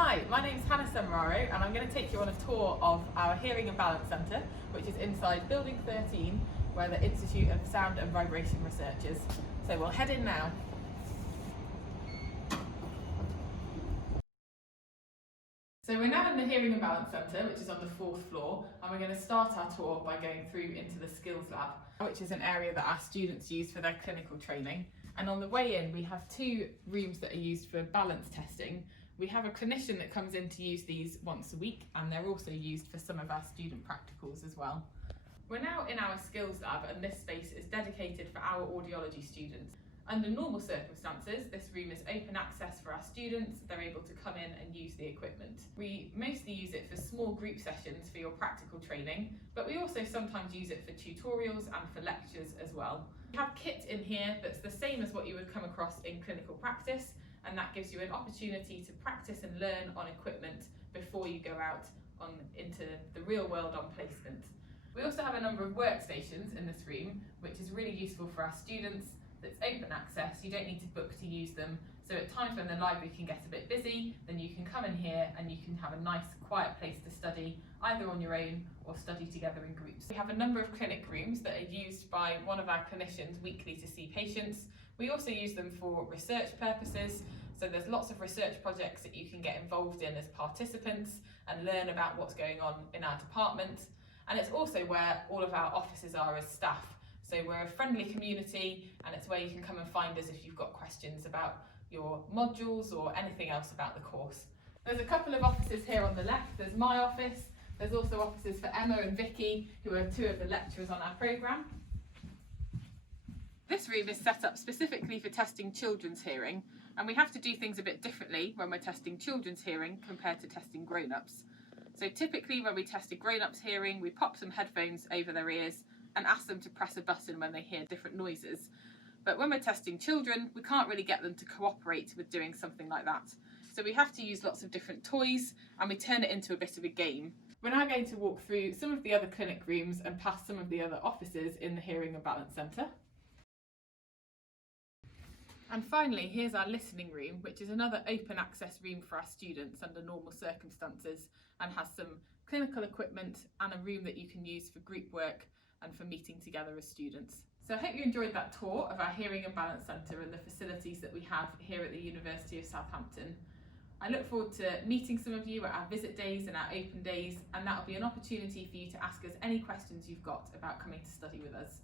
Hi, my name is Semeraro and I'm going to take you on a tour of our Hearing and Balance Centre, which is inside Building 13, where the Institute of Sound and Vibration Research is. So we'll head in now. So we're now in the Hearing and Balance Centre, which is on the 4th floor, and we're going to start our tour by going through into the Skills Lab, which is an area that our students use for their clinical training. And on the way in, we have two rooms that are used for balance testing. We have a clinician that comes in to use these once a week, and they're also used for some of our student practicals as well. We're now in our Skills Lab, and this space is dedicated for our audiology students. Under normal circumstances, this room is open access for our students. They're able to come in and use the equipment. We mostly use it for small group sessions for your practical training, but we also sometimes use it for tutorials and for lectures as well. We have kit in here that's the same as what you would come across in clinical practice, and that gives you an opportunity to practice and learn on equipment before you go out into the real world on placement. We also have a number of workstations in this room, which is really useful for our students. That's open access, you don't need to book to use them. So at times when the library can get a bit busy, then you can come in here and you can have a nice quiet place to study, either on your own or study together in groups. We have a number of clinic rooms that are used by one of our clinicians weekly to see patients. We also use them for research purposes, so there's lots of research projects that you can get involved in as participants and learn about what's going on in our department. And it's also where all of our offices are as staff. So we're a friendly community, and it's where you can come and find us if you've got questions about your modules or anything else about the course. There's a couple of offices here on the left. There's my office. There's also offices for Emma and Vicky, who are two of the lecturers on our programme. This room is set up specifically for testing children's hearing, and we have to do things a bit differently when we're testing children's hearing compared to testing grown-ups. So typically when we test a grown-up's hearing, we pop some headphones over their ears and ask them to press a button when they hear different noises. But when we're testing children, we can't really get them to cooperate with doing something like that. So we have to use lots of different toys, and we turn it into a bit of a game. We're now going to walk through some of the other clinic rooms and past some of the other offices in the Hearing and Balance Centre. And finally, here's our listening room, which is another open access room for our students under normal circumstances, and has some clinical equipment and a room that you can use for group work and for meeting together as students. So I hope you enjoyed that tour of our Hearing and Balance Centre and the facilities that we have here at the University of Southampton. I look forward to meeting some of you at our visit days and our open days, and that'll be an opportunity for you to ask us any questions you've got about coming to study with us.